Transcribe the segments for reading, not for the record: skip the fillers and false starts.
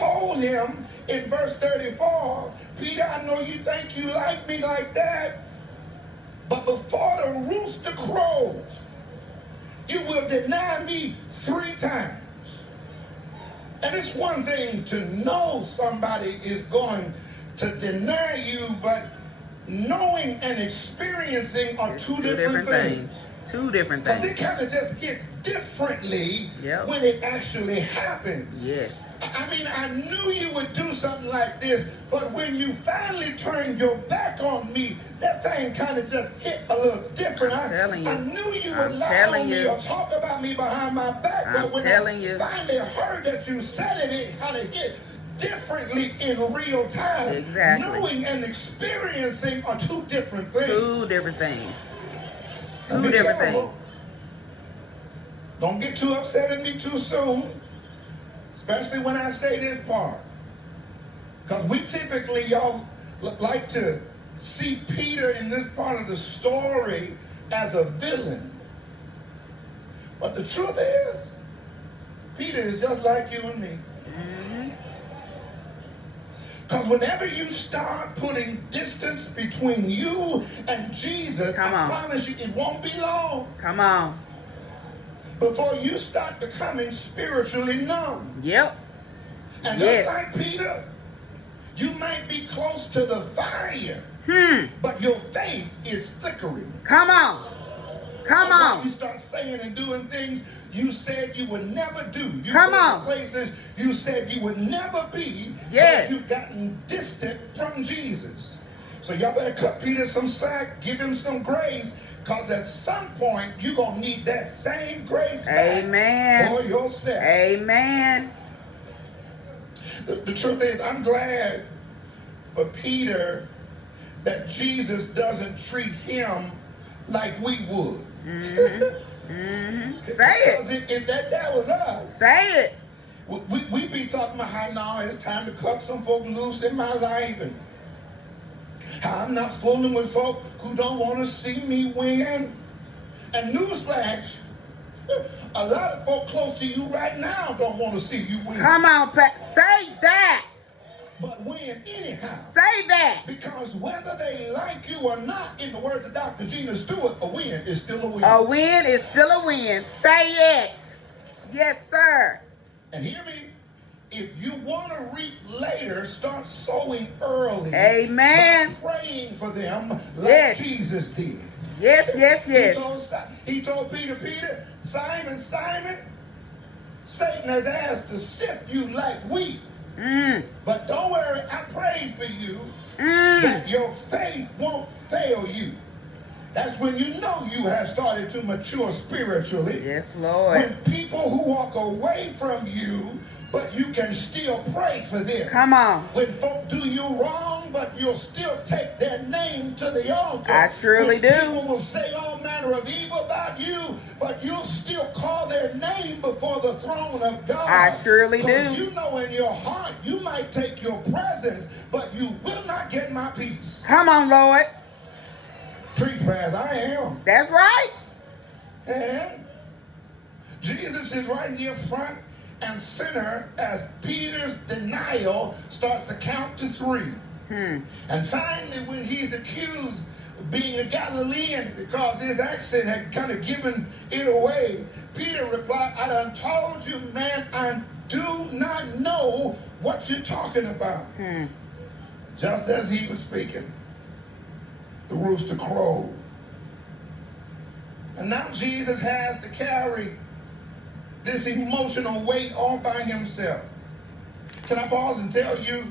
told him in verse 34, Peter, I know you think you like me like that, but before the rooster crows, you will deny me 3 times. And it's one thing to know somebody is going to deny you, but knowing and experiencing are two different things. Two different things. Because it kind of just hits differently when it actually happens. Yes. I mean, I knew you would do something like this, but when you finally turned your back on me, that thing kind of just hit a little different. I knew you would lie on me or talk about me behind my back, but when I finally heard that you said it, it kind of hit differently in real time. Exactly. Knowing and experiencing are two different things. Two different things. Two different things. Don't get too upset at me too soon, especially when I say this part. Because we typically, y'all, like to see Peter in this part of the story as a villain. But the truth is, Peter is just like you and me. Because whenever you start putting distance between you and Jesus, I promise you, it won't be long. Come on. Before you start becoming spiritually numb. Yep. And just like Peter, you might be close to the fire, but your faith is flickering. Come on. Come on. You start saying and doing things you said you would never do. You Come go on. to places you said you would never be. Yes. Because you've gotten distant from Jesus. So y'all better cut Peter some slack, give him some grace, because at some point you're going to need that same grace back for yourself. Amen. The truth is, I'm glad for Peter that Jesus doesn't treat him like we would. Say it. If that was us. Say it. We be talking about how now it's time to cut some folk loose in my life, and how I'm not fooling with folk who don't want to see me win. And newsflash, a lot of folk close to you right now don't want to see you win. Come on, Pat. Say that. But win anyhow. Say that. Because whether they like you or not, in the words of Dr. Gina Stewart, a win is still a win. A win is still a win. Say it. Yes, sir. And hear me. If you want to reap later, start sowing early. Amen. By praying for them like Jesus did. Yes, yes, yes. He told Peter, Simon, Satan has asked to sift you like wheat. But don't worry, I prayed for you that your faith won't fail you. That's when you know you have started to mature spiritually. Yes, Lord. When people who walk away from you, but you can still pray for them. Come on. When folk do you wrong, but you'll still take their name to the altar. I surely do. People will say all manner of evil about you, but you'll still call their name before the throne of God. I surely do. Because you know in your heart, you might take your presence, but you will not get my peace. Come on, Lord. Preach, Pastor, I am. That's right. And Jesus is right here front and center as Peter's denial starts to count to 3. And finally, when he's accused of being a Galilean because his accent had kind of given it away, Peter replied, I done told you, man, I do not know what you're talking about. Just as he was speaking, the rooster crowed. And now Jesus has to carry this emotional weight all by himself. Can I pause and tell you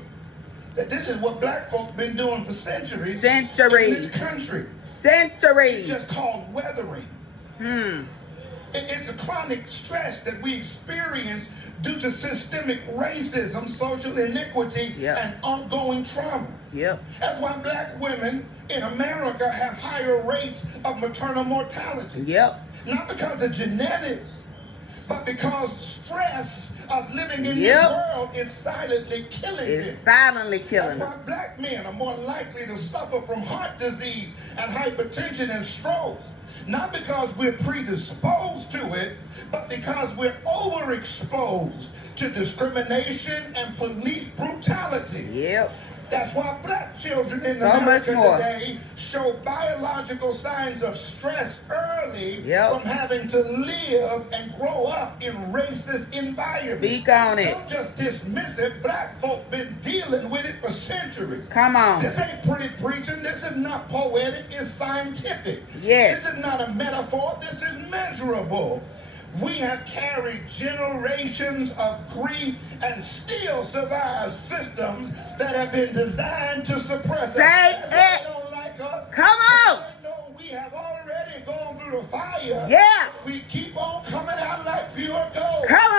that this is what black folk been doing for centuries. In this country. It's just called weathering. It's a chronic stress that we experience due to systemic racism, social iniquity, and ongoing trauma. That's why black women in America have higher rates of maternal mortality. Not because of genetics, but because stress of living in this world is silently killing them. That's why black men are more likely to suffer from heart disease and hypertension and strokes. Not because we're predisposed to it, but because we're overexposed to discrimination and police brutality. Yep. That's why black children in So America much more. today show biological signs of stress early Yep. from having to live and grow up in racist environments. Speak on it. Don't just dismiss it. Black folk been dealing with it for centuries. Come on. This ain't pretty preaching. This is not poetic. It's scientific. Yes. This is not a metaphor. This is measurable. We have carried generations of grief and still survive systems that have been designed to suppress us. Say That's why it. they don't like us. Come on. They know we have already gone through the fire. Yeah. We keep on coming out like pure gold. Come